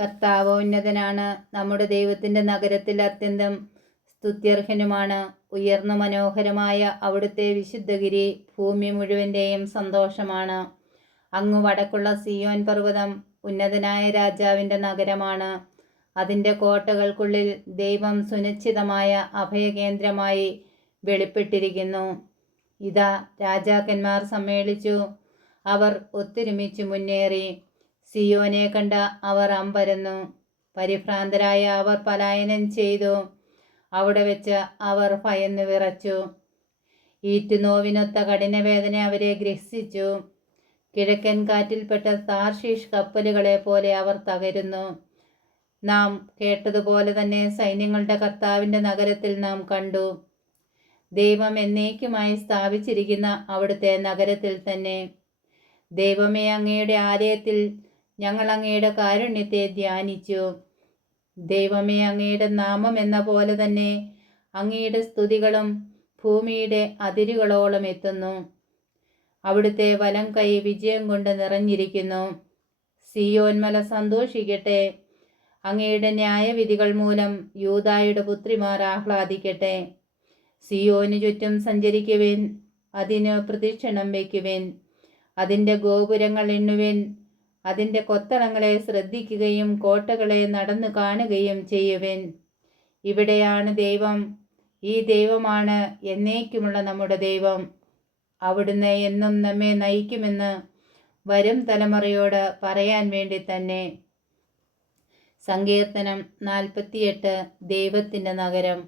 കർത്താവ് ഉന്നതനാണ്. നമ്മുടെ ദൈവത്തിന്റെ നഗരത്തിൽ അത്യന്തം സ്തുത്യർഹനുമാണ്. ഉയർന്ന മനോഹരമായ അവിടുത്തെ വിശുദ്ധഗിരി ഭൂമി മുഴുവന്റെയും സന്തോഷമാണ്. അങ്ങു വടക്കുള്ള സിയോൻ പർവതം ഉന്നതനായ രാജാവിന്റെ നഗരമാണ്. അതിന്റെ കോട്ടകൾക്കുള്ളിൽ ദൈവം സുനിശ്ചിതമായ അഭയകേന്ദ്രമായി വെളിപ്പെട്ടിരിക്കുന്നു. ഇതാ രാജാക്കന്മാർ സമ്മേളിച്ചു. അവർ ഒത്തൊരുമിച്ച് മുന്നേറി. സിയോനെ കണ്ട അവർ അമ്പരന്നു പരിഭ്രാന്തരായ അവർ പലായനം ചെയ്തു. അവിടെ വെച്ച് അവർ ഭയന്നു വിറച്ചു. ഈറ്റുനോവിനൊത്ത കഠിനവേദന അവരെ ഗ്രസിച്ചു. കിഴക്കൻ കാറ്റിൽപ്പെട്ട താർഷീഷ് കപ്പലുകളെ പോലെ അവർ തകരുന്നു. നാം കേട്ടതുപോലെ തന്നെ സൈന്യങ്ങളുടെ കർത്താവിന്റെ നഗരത്തിൽ നാം കണ്ടു. ദൈവം എന്നേക്കുമായി സ്ഥാപിച്ചിരിക്കുന്ന അവിടുത്തെ നഗരത്തിൽ തന്നെ. ദൈവമേ അങ്ങയുടെ ആലയത്തിൽ ഞങ്ങൾ അങ്ങയുടെ കാരുണ്യത്തെ ധ്യാനിച്ചു. ദൈവമേ അങ്ങയുടെ നാമം എന്ന പോലെ തന്നെ അങ്ങയുടെ സ്തുതികളും ഭൂമിയുടെ അതിരുകളോളം എത്തുന്നു. അവിടുത്തെ വലം കൈ വിജയം കൊണ്ട് നിറഞ്ഞിരിക്കുന്നു. സിയോന്മല സന്തോഷിക്കട്ടെ. അങ്ങയുടെ ന്യായവിധികൾ മൂലം യൂതായുടെ പുത്രിമാർ ആഹ്ലാദിക്കട്ടെ. സിയോന് ചുറ്റും സഞ്ചരിക്കുവിൻ അതിന് പ്രദക്ഷിണം വയ്ക്കുവിൻ അതിന്റെ ഗോപുരങ്ങൾ എണ്ണുവിൻ അതിന്റെ കൊത്തളങ്ങളെ ശ്രദ്ധിക്കുകയും കോട്ടകളെ നടന്നു കാണുകയും ചെയ്യുവിൻ. ഇവിടെയാണ് ദൈവം. ഈ ദൈവമാണ് എന്നേക്കുമുള്ള നമ്മുടെ ദൈവം. അവിടുന്ന് എന്നും നമ്മെ നയിക്കുമെന്ന് വരും തലമുറയോട് പറയാൻ വേണ്ടി തന്നെ. സങ്കീർത്തനം നാൽപ്പത്തിയെട്ട് ദൈവത്തിന്റെ നഗരം.